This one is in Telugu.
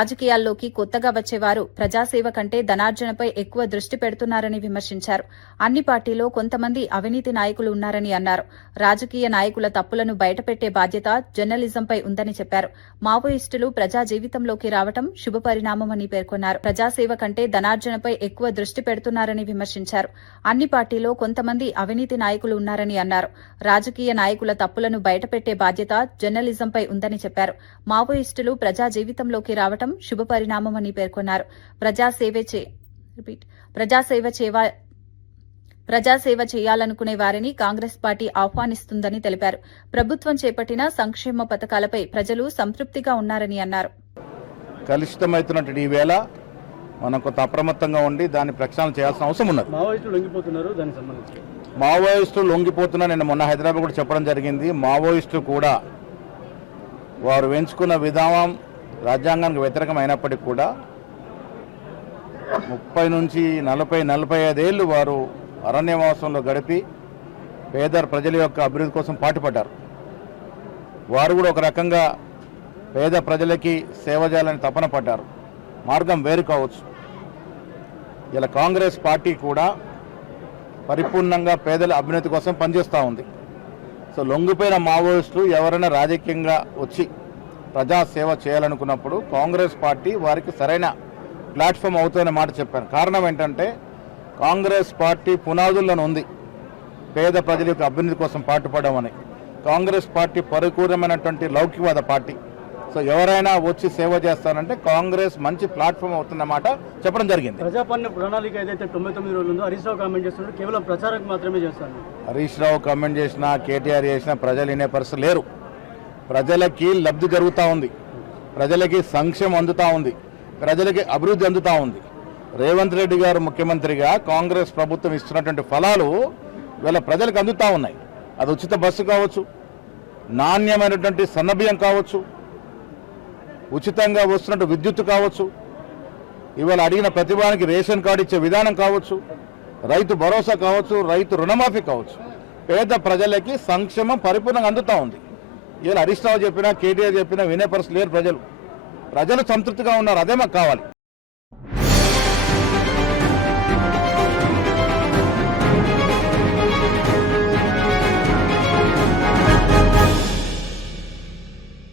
రాజకీయాల్లోకి కొత్తగా వచ్చేవారు ప్రజాసేవ కంటే ధనార్జనపై ఎక్కువ దృష్టి పెడుతున్నారని విమర్శించారు. అన్ని పార్టీలో కొంతమంది అవినీతి నాయకులు ఉన్నారని అన్నారు. రాజకీయ నాయకుల తప్పులను బయటపెట్టే బాధ్యత జర్నలిజంపై ఉందని చెప్పారు. మావోయిస్టులు ప్రజా జీవితంలోకి రావడం శుభపరిణామమని పేర్కొన్నారు. ప్రజాసేవ కంటే ధనార్జనపై ఎక్కువ దృష్టి పెడుతున్నారని విమర్శించారు. అన్ని పార్టీలో కొంతమంది అవినీతి నాయకులు ఉన్నారని అన్నారు. రాజకీయ నాయకుల తప్పులను బయటపెట్టే బాధ్యత జర్నలిజంపై ఉందని చెప్పారు. మావోయిస్టులు ప్రజా జీవితంలోకి రావడం శుభపరిణామమని పేర్కొన్నారు. ప్రజాసేవ చేయాలనుకునే వారిని కాంగ్రెస్ పార్టీ ఆహ్వానిస్తుందని తెలిపారు. ప్రభుత్వం చేపట్టిన సంక్షేమ పథకాలపై ప్రజలు సంతృప్తిగా ఉన్నారని అన్నారు. కలుషితమవుతున్నటువంటి ఈ వేళ మనం కొంత అప్రమత్తంగా ఉండి దాన్ని ప్రక్షాళన చేయాల్సిన అవసరం ఉన్నది. మావోయిస్టులు లొంగిపోతున్నారు. నేను మొన్న హైదరాబాద్ కూడా చెప్పడం జరిగింది. మావోయిస్టులు కూడా వారు ఎంచుకున్న విధానం రాజ్యాంగానికి వ్యతిరేకమైనప్పటికీ కూడా 30 నుంచి 40-45 ఏళ్లు వారు అరణ్యవాసంలో గడిపి పేద ప్రజల యొక్క అభివృద్ధి కోసం పాటుపడ్డారు. వారు కూడా ఒక రకంగా పేద ప్రజలకి సేవ చేయాలని తపన పడ్డారు. మార్గం వేరు కావచ్చు. ఇలా కాంగ్రెస్ పార్టీ కూడా పరిపూర్ణంగా పేదల అభ్యున్నతి కోసం పనిచేస్తూ ఉంది. సో లొంగిపోయిన మావోయిస్టులు ఎవరైనా రాజకీయంగా వచ్చి ప్రజాసేవ చేయాలనుకున్నప్పుడు కాంగ్రెస్ పార్టీ వారికి సరైన ప్లాట్ఫామ్ అవుతుందనే మాట చెప్పాను. కారణం ఏంటంటే కాంగ్రెస్ పార్టీ పునాదులను ఉంది పేద ప్రజల యొక్క అభ్యున్నతి కోసం పాటుపడమని. కాంగ్రెస్ పార్టీ పరిపూర్ణమైనటువంటి లౌకికవాద పార్టీ. సో ఎవరైనా వచ్చి సేవ చేస్తారంటే కాంగ్రెస్ మంచి ప్లాట్ఫామ్ అవుతుందన్నమాట చెప్పడం జరిగింది. ప్రజాపాలన ప్రణాళిక ఏదైతే 99 రోజులు ఉందో హరీష్ రావు కామెంట్ చేస్తున్నారు, కేవలం ప్రచారం మాత్రమే చేస్తారు. హరీష్ రావు కామెంట్ చేసినా, కేటీఆర్ చేసినా ప్రజలు వినే పరిస్థితి లేరు. ప్రజలకి లబ్ధి జరుగుతూ ఉంది, ప్రజలకి సంక్షేమం అందుతూ ఉంది, ప్రజలకి అభివృద్ధి అందుతూ ఉంది. రేవంత్ రెడ్డి గారు ముఖ్యమంత్రిగా కాంగ్రెస్ ప్రభుత్వం ఇస్తున్నటువంటి ఫలాలు వీళ్ళ ప్రజలకు అందుతూ ఉన్నాయి. అది ఉచిత బస్సు కావచ్చు, నాణ్యమైనటువంటి సన్నబియ్యం కావచ్చు, ఉచితంగా వస్తున్నట్టు విద్యుత్ కావచ్చు, ఇవాళ అడిగిన ప్రతిభానికి రేషన్ కార్డు ఇచ్చే విధానం కావచ్చు, రైతు భరోసా కావచ్చు, రైతు రుణమాఫీ కావచ్చు. పేద ప్రజలకి సంక్షేమం పరిపూర్ణంగా అందుతూ ఉంది. ఇలా హరీష్ రావు చెప్పినా, కేటీఆర్ చెప్పినా వినే పరిస్థితి లేరు. ప్రజలు సంతృప్తిగా ఉన్నారు. అదే మాకు కావాలి.